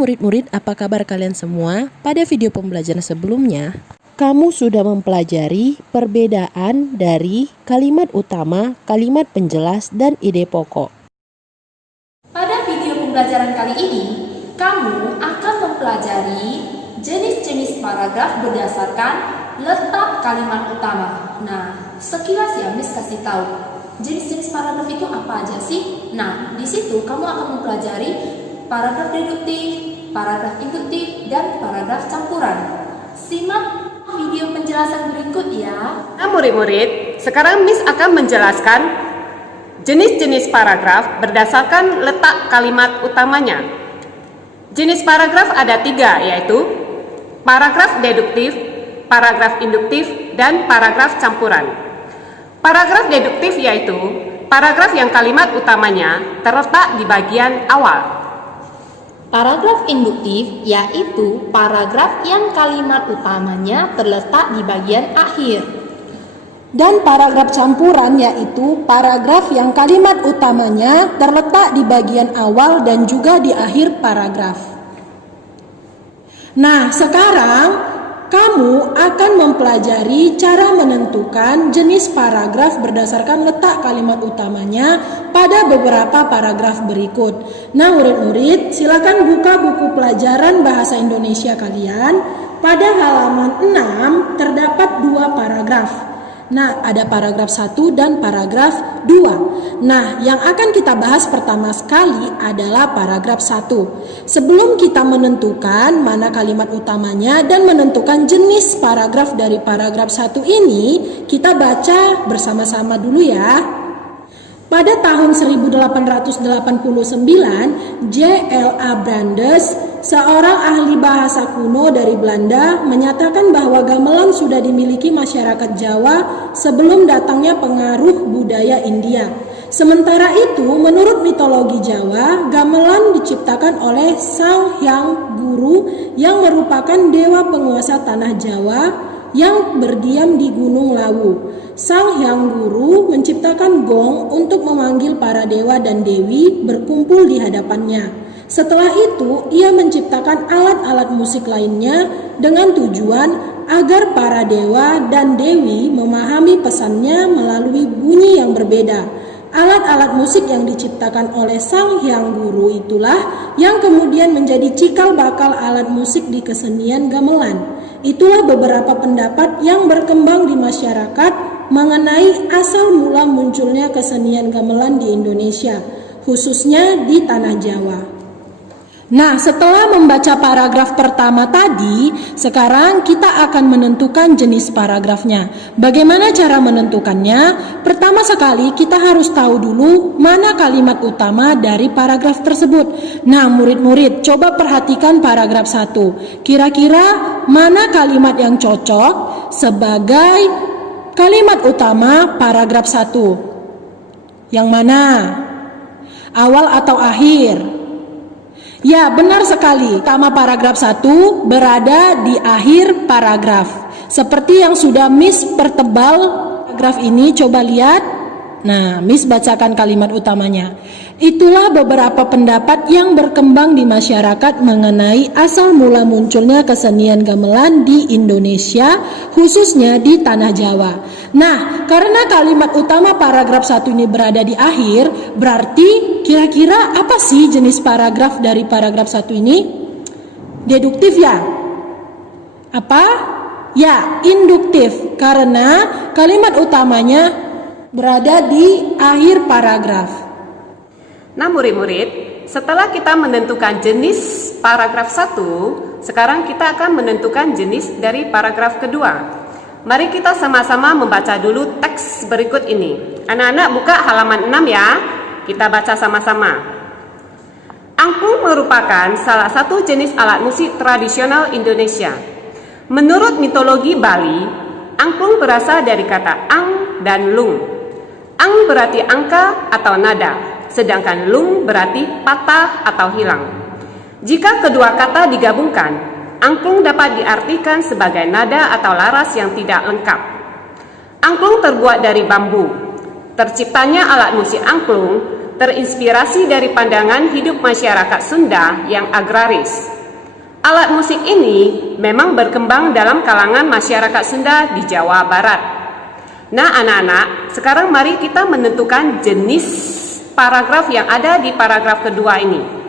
murid-murid, apa kabar kalian semua? Pada video pembelajaran sebelumnya, kamu sudah mempelajari perbedaan dari kalimat utama, kalimat penjelas, dan ide pokok. Pada video pembelajaran kali ini, kamu akan mempelajari jenis-jenis paragraf berdasarkan letak kalimat utama. Nah, sekilas ya Miss kasih tahu, jenis-jenis paragraf itu apa aja sih? Nah, di situ kamu akan mempelajari paragraf deduktif, paragraf induktif, dan paragraf campuran. Simak video penjelasan berikut ya. Nah murid-murid, sekarang Miss akan menjelaskan jenis-jenis paragraf berdasarkan letak kalimat utamanya. Jenis paragraf ada 3, yaitu paragraf deduktif, paragraf induktif, dan paragraf campuran. Paragraf deduktif yaitu paragraf yang kalimat utamanya terletak di bagian awal. Paragraf induktif yaitu paragraf yang kalimat utamanya terletak di bagian akhir. Dan paragraf campuran yaitu paragraf yang kalimat utamanya terletak di bagian awal dan juga di akhir paragraf. Nah, sekarang kamu akan mempelajari cara menentukan jenis paragraf berdasarkan letak kalimat utamanya pada beberapa paragraf berikut. Nah, murid-murid, silakan buka buku pelajaran bahasa Indonesia kalian. Pada halaman 6 terdapat 2 paragraf. Nah, ada paragraf 1 dan paragraf 2. Nah, yang akan kita bahas pertama sekali adalah paragraf 1. Sebelum kita menentukan mana kalimat utamanya dan menentukan jenis paragraf dari paragraf 1 ini, kita baca bersama-sama dulu ya. Pada tahun 1889, J.L.A. Brandes, seorang ahli bahasa kuno dari Belanda, menyatakan bahwa gamelan sudah dimiliki masyarakat Jawa sebelum datangnya pengaruh budaya India. Sementara itu, menurut mitologi Jawa, gamelan diciptakan oleh Sang Hyang Guru yang merupakan dewa penguasa tanah Jawa yang berdiam di Gunung Lawu. Sang Hyang Guru menciptakan gong untuk memanggil para dewa dan dewi berkumpul di hadapannya. Setelah itu, ia menciptakan alat-alat musik lainnya dengan tujuan agar para dewa dan dewi memahami pesannya melalui bunyi yang berbeda. Alat-alat musik yang diciptakan oleh Sang Hyang Guru itulah yang kemudian menjadi cikal bakal alat musik di kesenian gamelan. Itulah beberapa pendapat yang berkembang di masyarakat mengenai asal mula munculnya kesenian gamelan di Indonesia, khususnya di Tanah Jawa. Nah, setelah membaca paragraf pertama tadi, sekarang kita akan menentukan jenis paragrafnya. Bagaimana cara menentukannya? Pertama sekali, kita harus tahu dulu mana kalimat utama dari paragraf tersebut. Nah, murid-murid, coba perhatikan paragraf 1. Kira-kira mana kalimat yang cocok sebagai kalimat utama paragraf 1? Yang mana? Awal atau akhir? Ya, benar sekali. Pertama paragraf 1 berada di akhir paragraf. Seperti yang sudah Miss pertebal paragraf ini, coba lihat. Nah, Miss bacakan kalimat utamanya. Itulah beberapa pendapat yang berkembang di masyarakat mengenai asal mula munculnya kesenian gamelan di Indonesia, khususnya di Tanah Jawa. Nah, karena kalimat utama paragraf 1 ini berada di akhir, berarti kira-kira apa sih jenis paragraf dari paragraf 1 ini? Deduktif ya? Apa? Ya, induktif, karena kalimat utamanya berada di akhir paragraf. Nah murid-murid, setelah kita menentukan jenis paragraf 1, sekarang kita akan menentukan jenis dari paragraf kedua. Mari kita sama-sama membaca dulu teks berikut ini. Anak-anak buka halaman 6 ya, kita baca sama-sama. Angklung merupakan salah satu jenis alat musik tradisional Indonesia. Menurut mitologi Bali, angklung berasal dari kata ang dan lung. Ang berarti angka atau nada, sedangkan lung berarti patah atau hilang. Jika kedua kata digabungkan, angklung dapat diartikan sebagai nada atau laras yang tidak lengkap. Angklung terbuat dari bambu. Terciptanya alat musik angklung terinspirasi dari pandangan hidup masyarakat Sunda yang agraris. Alat musik ini memang berkembang dalam kalangan masyarakat Sunda di Jawa Barat. Nah anak-anak, sekarang mari kita menentukan jenis paragraf yang ada di paragraf kedua ini.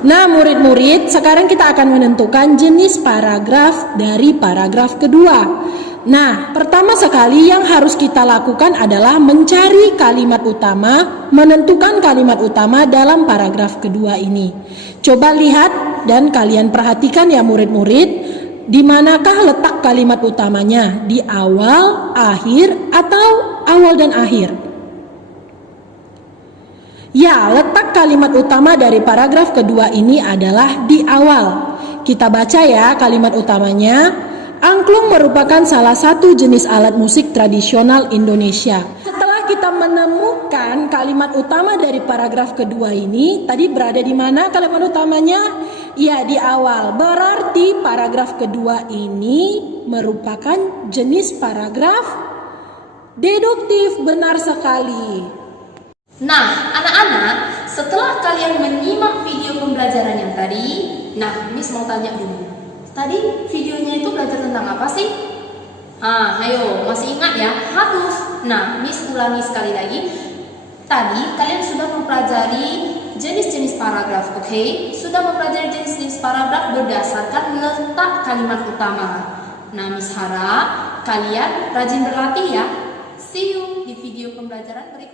Nah, murid-murid, sekarang kita akan menentukan jenis paragraf dari paragraf kedua. Nah, pertama sekali yang harus kita lakukan adalah mencari kalimat utama, menentukan kalimat utama dalam paragraf kedua ini. Coba lihat dan kalian perhatikan ya murid-murid, di manakah letak kalimat utamanya? Di awal, akhir, atau awal dan akhir? Ya, letak kalimat utama dari paragraf kedua ini adalah di awal. Kita baca ya kalimat utamanya. Angklung merupakan salah satu jenis alat musik tradisional Indonesia. Setelah kita menemukan kalimat utama dari paragraf kedua ini, tadi berada di mana kalimat utamanya? Ya, di awal. Berarti paragraf kedua ini merupakan jenis paragraf deduktif. Benar sekali. Nah, anak-anak, setelah kalian menyimak video pembelajaran yang tadi, nah, Miss mau tanya dulu. Tadi videonya itu belajar tentang apa sih? Ayo, masih ingat ya? Harus. Nah, Miss ulangi sekali lagi. Tadi kalian sudah mempelajari jenis-jenis paragraf, oke? Sudah mempelajari jenis-jenis paragraf berdasarkan letak kalimat utama. Nah, Miss harap kalian rajin berlatih ya. See you di video pembelajaran berikutnya.